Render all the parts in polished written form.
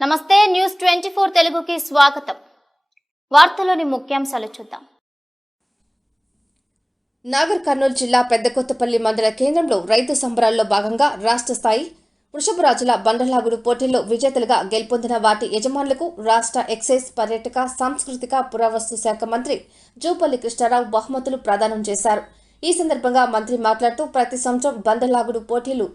నమస్తే న్యూస్ 24 తెలుగుకి స్వాగతం. వార్తలోని ముఖ్యాంశాలు చూద్దాం. నాగర్ కర్నూలు జిల్లా పెద్దకొత్తపల్లి మండల కేంద్రంలో రైతు సంబరాల్లో భాగంగా రాష్ట్ర స్థాయి వృషభరాజుల బండలాగుడు పోటీల్లో విజేతలుగా గెలుపొందిన వాటి యజమానులకు రాష్ట్ర ఎక్సైజ్ పర్యాటక సాంస్కృతిక పురావస్తు శాఖ మంత్రి జూపల్లి కృష్ణారావు బహుమతులు ప్రదానం చేశారు. ఈ సందర్భంగా మంత్రి మాట్లాడుతూ ప్రతి సంవత్సరం బండలాగుడు పోటీలు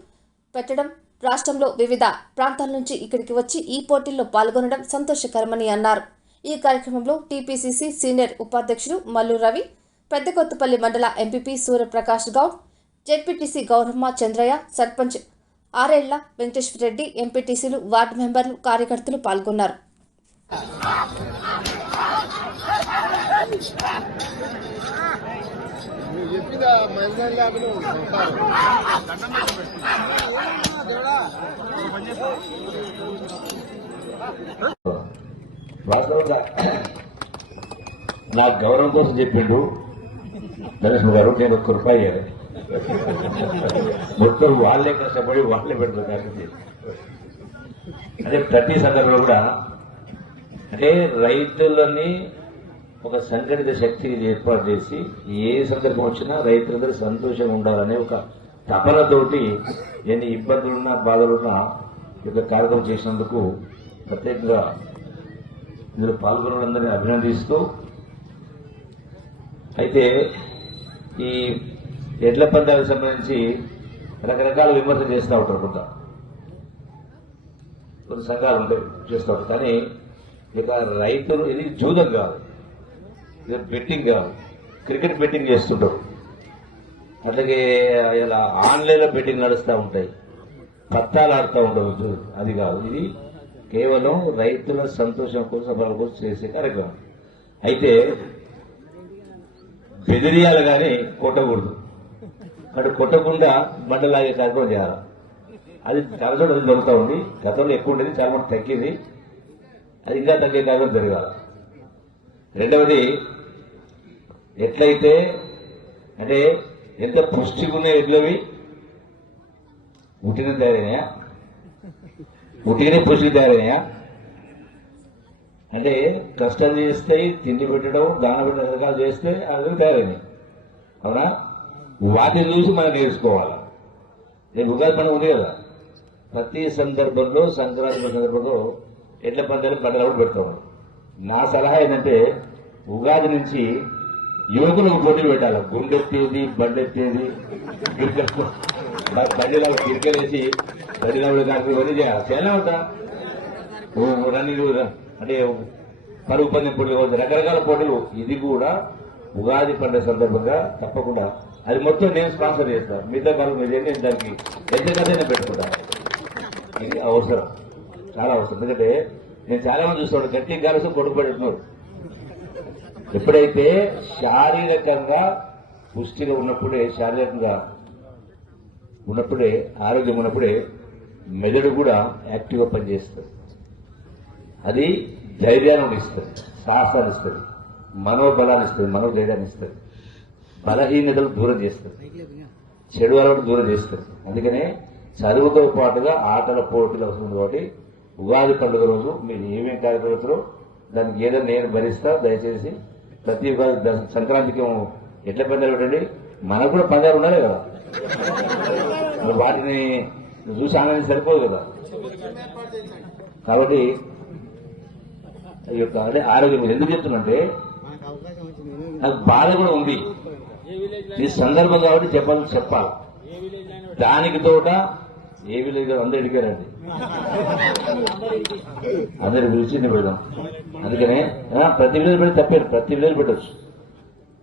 పెట్టడం, రాష్ట్రంలో వివిధ ప్రాంతాల నుంచి ఇక్కడికి వచ్చి ఈ పోటీల్లో పాల్గొనడం సంతోషకరమని అన్నారు. ఈ కార్యక్రమంలో టీపీసీసీ సీనియర్ ఉపాధ్యక్షుడు మల్లు రవి, పెద్దకొత్తపల్లి మండల ఎంపీపీ సూర్యప్రకాష్ గౌడ్, జెడ్పీటీసీ గౌరమ్మ చంద్రయ్య, సర్పంచ్ ఆరేళ్ల వెంకటేశ్వర రెడ్డి, ఎంపీటీసీలు, వార్డు మెంబర్లు, కార్యకర్తలు పాల్గొన్నారు. వాస్తవంగా నాకు గౌరవం కోసం చెప్పిండు నరేష్ గారు. నేను ఒక్క రూపాయి మొత్తం వాళ్ళే కష్టపడి వాళ్ళే పెడతారు కాబట్టి అంటే ప్రతి సందర్భంలో కూడా అంటే రైతులని ఒక సంఘటిత శక్తిని ఏర్పాటు చేసి ఏ సందర్భం వచ్చినా రైతులందరూ సంతోషంగా ఉండాలనే ఒక తపనతోటి ఎన్ని ఇబ్బందులున్నా బాధలున్నా ఈ కార్యక్రమం చేసినందుకు ప్రత్యేకంగా ఇందులో పాల్గొనడందరినీ అభినందిస్తూ, అయితే ఈ ఎడ్ల పందాలకు సంబంధించి రకరకాల విమర్శ చేస్తూ ఉంటారు. కొన్ని సంఘాలు ఉంటాయి చేస్తూ ఉంటారు. కానీ ఇక రైతులు ఇది జూదం కాదు, ఇది బెట్టింగ్ కాదు. క్రికెట్ బెట్టింగ్ చేస్తుంటారు, అట్లాగే ఇలా ఆన్లైన్లో బెట్టింగ్ నడుస్తూ ఉంటాయి, పత్తాలు ఆడుతూ ఉండవచ్చు. అది కాదు, ఇది కేవలం రైతుల సంతోషం కోసం వాళ్ళ కోసం చేసే కార్యక్రమం. అయితే బెదిరియాలు కానీ కొట్టకూడదు, అటు కొట్టకుండా బండలాగే కార్యక్రమం చేయాలి. అది చాలా చోట్ల జరుగుతూ ఉంది. గతంలో ఎక్కువ ఉండేది, చాలా మంది తగ్గింది. అది ఇంకా తగ్గే కార్యక్రమం జరగాలి. రెండవది, ఎట్లయితే అంటే ఎంత పుష్టిగా ఉన్న ఎడ్లవి ఉట్టిన తయారైనాయా, ఉట్టిగానే పుష్టిగా తయారైనాయా అంటే కష్టం చేస్తాయి, తిండి పెట్టడం, దాన పెట్టడం రకాలు చేస్తే అవి తయారైనాయి. అవునా? వాటిని చూసి మనం నేర్చుకోవాలి. రేపు ఉగాది పండుగ ఉంది కదా, ప్రతి సందర్భంలో సంక్రాంతి సందర్భంలో ఎడ్ల పందాలు బండలు పెడతాం. నా సలహా ఏంటంటే ఉగాది నుంచి యువకులకు పోటీలు పెట్టాలి. గుండెత్తేది, బండెత్తేది, బండిలో కిరికెలేసి బండిలో కార్యక్రమం చేయాలి. చాలా ఉంటా రన్నింగ్ అంటే పరుగు పందెం పోటీలు, రకరకాల పోటీలు. ఇది కూడా ఉగాది పండుగ సందర్భంగా తప్పకుండా అది మొత్తం నేను స్పాన్సర్ చేస్తాను. మిగతా పనులు మీరు నేను దానికి ఎంతకైనా పెట్టుకుంటాను. ఇది అవసరం, చాలా అవసరం. ఎందుకంటే నేను చాలా మంది చూస్తాను, గట్టి గారసం కొడుకుపడుతున్నారు. ఎప్పుడైతే శారీరకంగా పుష్టిగా ఉన్నప్పుడే, శారీరకంగా ఉన్నప్పుడే, ఆరోగ్యం ఉన్నప్పుడే మెదడు కూడా యాక్టివ్గా పనిచేస్తుంది. అది ధైర్యాన్ని ఇస్తుంది, సాహసాన్ని ఇస్తుంది, మనోబలాన్ని ఇస్తుంది, మనోధైర్యాన్ని ఇస్తుంది, బలహీనతలు దూరం చేస్తుంది, చెడు అలవాటు దూరం చేస్తుంది. అందుకనే చదువుతో పాటుగా ఆటల పోటీలు అవసరం కాబట్టి ఉగాది పండుగ రోజు మీరు ఏమేమి కార్యక్రమాలు దానికి ఏదో నేను భరిస్తా. దయచేసి ప్రతి సంక్రాంతికి ఎట్ల పందాలు పెట్టండి. మనకు కూడా పందాలు ఉండాలి కదా, వాటిని చూసి ఆనందం సరిపోదు కదా. కాబట్టి ఈ యొక్క అంటే ఆరోగ్యం ఎందుకు చెప్తున్నంటే నాకు బాధ కూడా ఉంది. ఈ సందర్భం కాబట్టి చెప్పాలి. దానికి తోట ఏ విలేజ్ అందరూ అడిగారండి, అందరు పిలిచి పెడదాం. అందుకనే ప్రతి విలేజ్ పెడితే తప్పేరు, ప్రతి విలేజ్ పెట్టచ్చు.